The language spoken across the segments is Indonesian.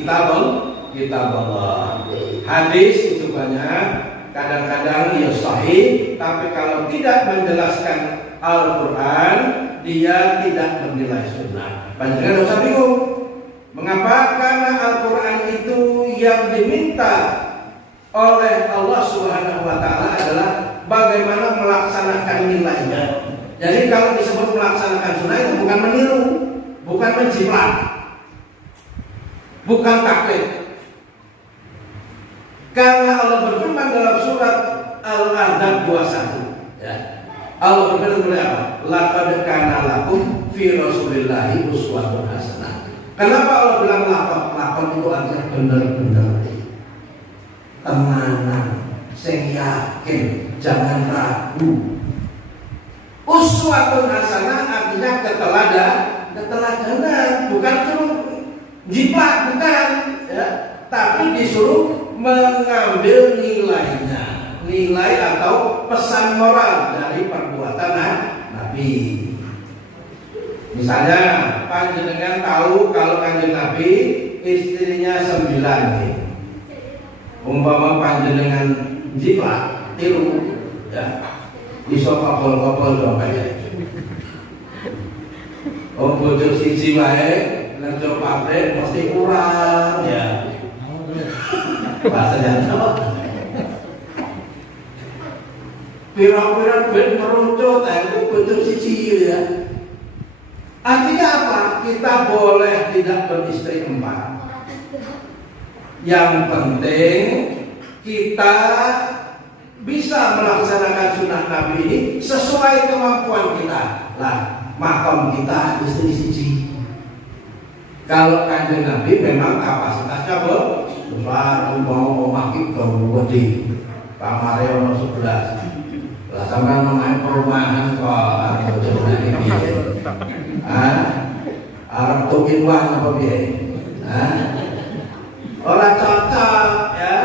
kitab Allah. Hadis itu banyak, kadang-kadang ya sahih, tapi kalau tidak menjelaskan Al-Quran, dia tidak bernilai sunnah. Panjenengan tidak usah bingung. Mengapa? Karena Al-Quran itu yang diminta oleh Allah Subhanahu wa Ta'ala adalah bagaimana melaksanakan nilainya. Jadi kalau disebut melaksanakan sunnah itu bukan meniru, bukan menjiplak, bukan taklid. Karena Allah berfirman dalam surat Al-Ahzab 21, ya. Allah berfirman apa? Laqad kana lakum fi Rasulillahi uswatun hasanah. Kenapa Allah bilang lakon itu artinya benar-benar tenanan, sing yakin, jangan ragu. Uswatun hasanah artinya keteladanan, bukan suruh jiplak, bukan, ya, tapi disuruh mengambil nilainya, nilai atau pesan moral dari perbuatan Nabi. Misalnya panjenengan tahu kalau Kanjeng Nabi istrinya 9 nih. Umpama panjenengan jiplak, tiru, ya, iso kopol-kopol dompetnya. Bojo siji wae nerjo pabrik mesti kurang, ya. Bahasanya apa? Pira-pira duit merucut, itu bojo siji, ya. Artinya apa? Kita boleh tidak beristri 4. Yang penting kita bisa melaksanakan sunnah Nabi ini sesuai kemampuan kita. Lah, makom kita istri siji. Kalau Kanjeng Nabi memang kapasitasnya besar, mau makin gede, kamare ono 11. Lah sampean nang perumahan kok arep bojo iki. Arep tukin wah apa piye? Ora cocok, ya.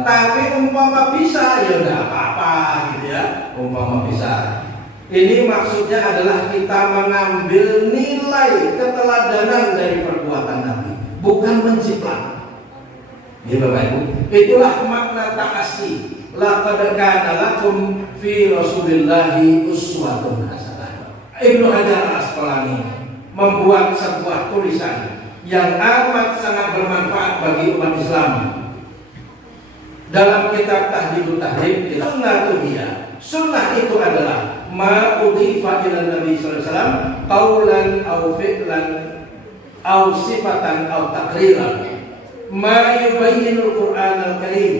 Tapi umpama bisa ya enggak apa-apa gitu, ya. Umpama bisa. Ini maksudnya adalah kita mengambil nilai keteladanan dari perbuatan Nabi, bukan menjiplak. Ya Bapak Ibu, itulah makna ta'assi. Laqad kana lakum fi Rasulillahi uswatun hasanah. Ibnu Hajar Al-Asqalani membuat sebuah tulisan yang amat sangat bermanfaat bagi umat Islam. Dalam kitab Tahdhibut Tahdzib, sunnatullah. Sunnah itu adalah ma udhifa ila Nabi sallallahu alaihi wasallam qaulan aw fi'lan aw sifatan aw taqriran ma yubayyinul Qur'anal Karim.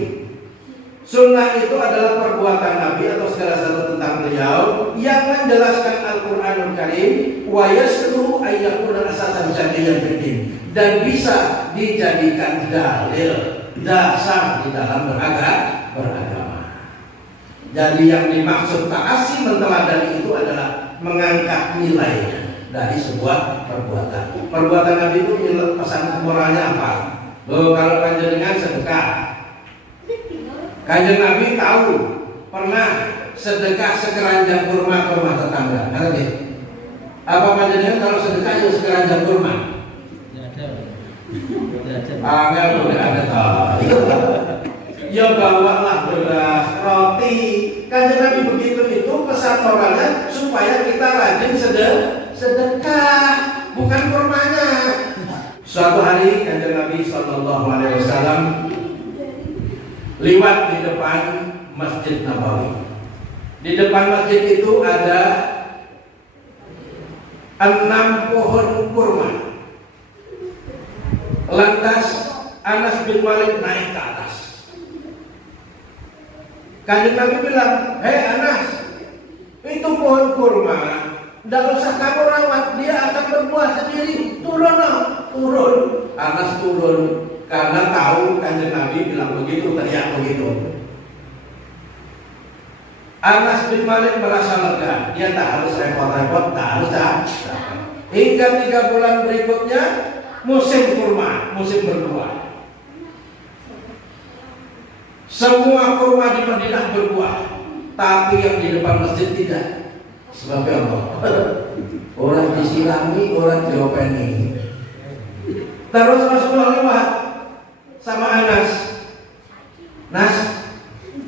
Sunnah itu adalah perbuatan Nabi atau segala sesuatu tentang beliau yang menjelaskan Al-Qur'anul Karim wa yasluhu ayyakuna asasan syar'iyyan fid, dan bisa dijadikan dalil, dasar di dalam beragama. Jadi yang dimaksud ta'assi menteladani itu adalah mengangkat nilainya dari sebuah perbuatan. Perbuatan Nabi itu pesan moralnya apa? Kalau panjenengan sedekah, Kanjeng Nabi tahu pernah sedekah sekeranjang kurma ke rumah tetangga. Ngerti? Apa panjenengan kalau sedekah itu sekeranjang kurma? Angel boleh ada tahu. Ya bawalah beras, roti. Kanjeng Nabi begitu itu pesan moralnya supaya kita rajin sedekah, bukan kurmanya. Suatu hari Kanjeng Nabi Sallallahu Alaihi Wasallam lewat di depan Masjid Nabawi. Di depan masjid itu ada 6 pohon kurma. Lantas Anas bin Malik naik ke atas. Kanjeng Nabi bilang, "Hei Anas, itu pohon kurma, tidak usah kamu rawat, dia akan berbuah sendiri. Turun." Anas turun karena tahu Kanjeng Nabi bilang begitu, teriak begitu. Anas bin Malik merasa lega, dia tak harus repot-repot, tak harus Hingga 3 bulan berikutnya musim kurma, musim berbuah. Semua kurma di Madinah berbuah, tapi yang di depan masjid tidak. Sebab apa? Orang disirami, orang diopeni. Terus Rasulullah lewat sama Anas. Nas,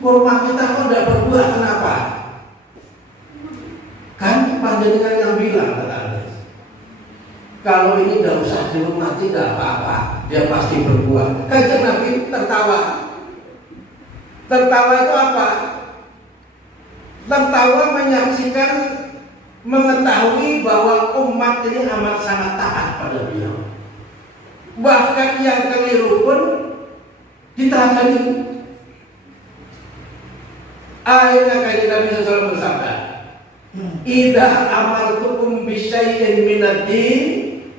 kurma kita kok tidak berbuah, kenapa? Kan panjenengan yang bilang, kata Anas, kalau ini tidak usah dirumati, tidak apa-apa, dia pasti berbuah. Kanjeng Nabi tertawa. Tertawa itu apa? Tertawa menyaksikan, mengetahui bahwa umat ini amat sangat taat pada beliau. Bahkan yang keliru pun ditangani. Akhirnya kanjeng Nabi SAW bersabda, "Idza amartukum bisyai'in minad-din,"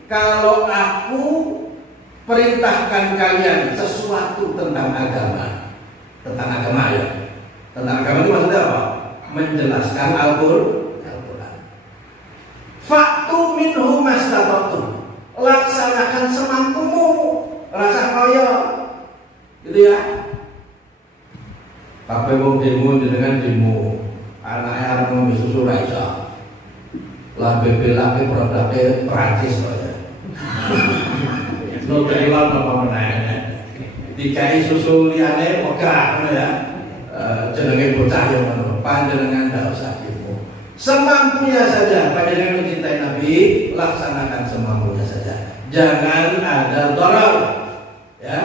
kalau aku perintahkan kalian sesuatu tentang agama ya. Tentang agama itu maksudnya apa? Menjelaskan Al-Quran. Fa'tu minhu mastata'tum, laksanakan semampumu, rasa kaya, gitu ya. Tapi wong demo dengan demo, anaknya harus ngombe susu ra iso. Lah bebelake produknya Prancis kok ya. Nutella apa meneh. Dikai susu liyane megah ya. Jenenge bocah yo ngono. Panjenengan ndak usah demo. Semampunya saja panjenengan mencintai Nabi, laksanakan semampunya saja. Jangan ada darar. Ya.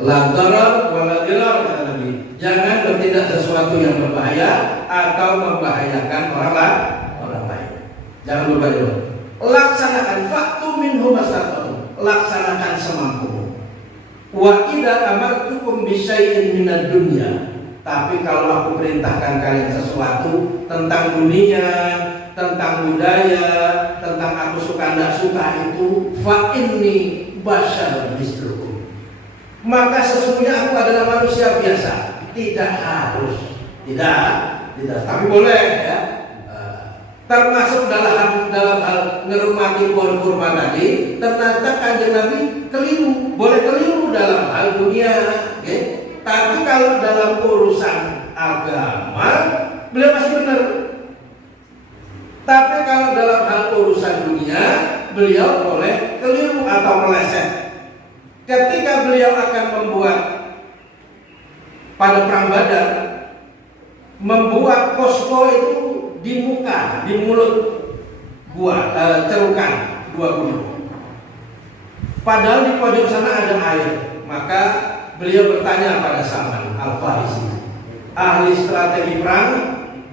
La darar wa la dirar kata Nabi. Jangan bertindak sesuatu yang berbahaya atau membahayakan orang lain. Jangan lupa itu. Laksanakan faktu minhu mastata'tum. Laksanakan semampumu. Wa idza amartukum bisyai'in minad dunya. Tapi kalau aku perintahkan kalian sesuatu tentang dunia, tentang budaya, tentang aku suka tidak suka itu, fa inni basyarun mislukum. Maka sesungguhnya aku adalah manusia biasa. Tidak harus, tapi boleh ya. Termasuk dalam hal ngerumati pohon kurma tadi, ternyata kanjeng Nabi keliru, boleh keliru dalam hal dunia, okay? Tapi kalau dalam urusan agama beliau masih benar. Tapi kalau dalam hal urusan dunia beliau boleh keliru atau meleset. Ketika beliau akan membuat pada perang Badar, membuat posko itu di muka, di mulut gua, cerukan dua gunung. Padahal di pojok sana ada air. Maka beliau bertanya pada Salman Al-Farisi, ahli strategi perang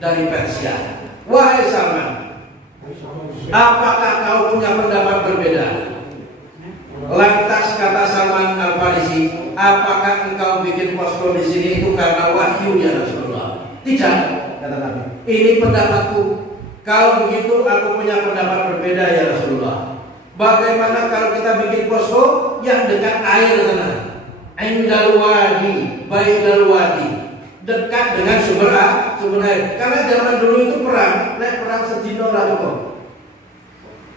dari Persia, "Wahai Salman, apakah kau punya pendapat berbeda?" Lantas kata Salman Al-Farisi, "Apakah engkau bikin posko di sini itu karena wahyu ya Rasulullah?" "Tidak," kata Nabi. "Ini pendapatku. Kalau begitu aku punya pendapat berbeda ya Rasulullah. Bagaimana kalau kita bikin posko yang dekat air sana? Indal wadi, baidal wadi, dekat dengan sumber air. Karena zaman dulu itu perang sedino lah kok.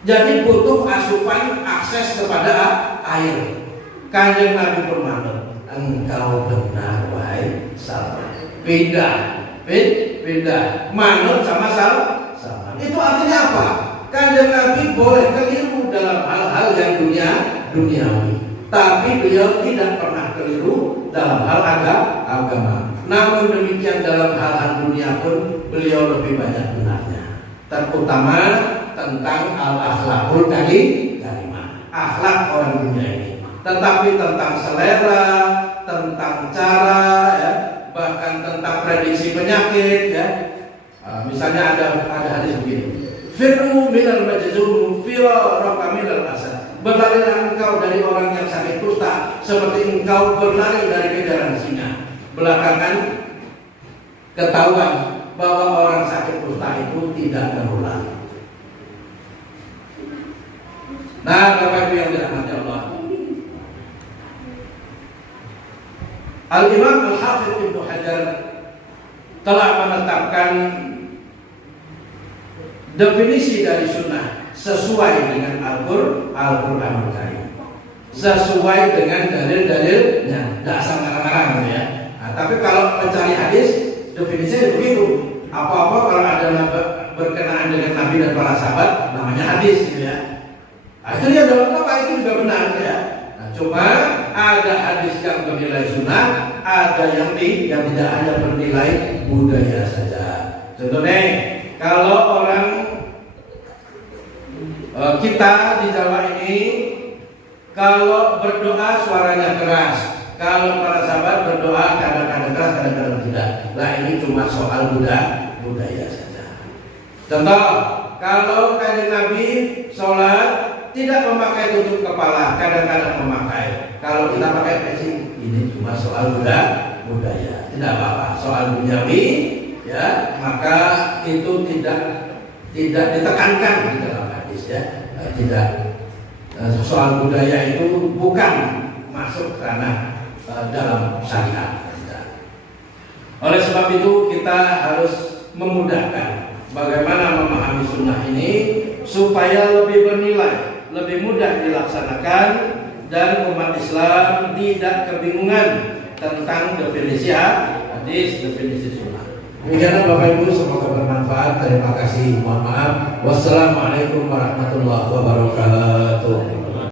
Jadi butuh asupan akses kepada air. Kanjeng Nabi bermanut, engkau benar wahai Salman. Beda. Manut sama Salman. Itu artinya apa? Kanjeng Nabi boleh keliru dalam hal-hal yang duniawi. Tapi beliau tidak pernah keliru dalam hal agama. Namun demikian dalam hal-hal dunia pun beliau lebih banyak benarnya. Terutama tentang al-akhlakul karimah, akhlak orang dunia ini. Tetapi tentang selera, tentang cara, ya, bahkan tentang prediksi penyakit, ya. Misalnya ada hadis begini: "Firru minal majzum firaraka minal asad." Berlarilah engkau dari orang yang sakit kusta seperti engkau berlari dari kejaran singa. Belakangan ketahuan bahwa orang sakit kusta itu tidak menular. Nah, Bapak Ibu yang dirahmati Allah, Al-Imam Al-Hafidz Ibnu Hajar telah menetapkan definisi dari sunnah sesuai dengan Al-Quran Karim, sesuai dengan dalil-dalilnya, tidak asal ngarang-ngarang gitu ya. Nah, tapi kalau mencari hadis definisinya begitu. Apa-apa kalau ada berkenaan dengan Nabi dan para sahabat namanya hadis gitu ya. Nah, itu dia dalam apa itu juga benar ya. Nah, Cuma ada hadis yang bernilai sunnah, ada yang tidak hanya bernilai budaya saja. Contohnya, kalau orang kita di Jawa ini, kalau berdoa suaranya keras, kalau para sahabat berdoa kadang-kadang keras, kadang-kadang tidak. Nah ini cuma soal budaya saja. Contoh, kalau Kanjeng Nabi sholat tidak memakai tutup kepala, kadang-kadang memakai. Kalau kita pakai peci, ini cuma soal budaya, tidak apa-apa. Soal duniawi, ya, maka itu tidak ditekankan di dalam hadis, ya. Tidak, soal budaya itu bukan masuk ranah dalam syariat. Oleh sebab itu kita harus memudahkan bagaimana memahami sunnah ini supaya lebih bernilai, lebih mudah dilaksanakan, dan umat Islam tidak kebingungan tentang definisi hadis, definisi sunnah. Demikian Bapak Ibu, semoga bermanfaat. Terima kasih. Mohon maaf. Wassalamualaikum warahmatullahi wabarakatuh.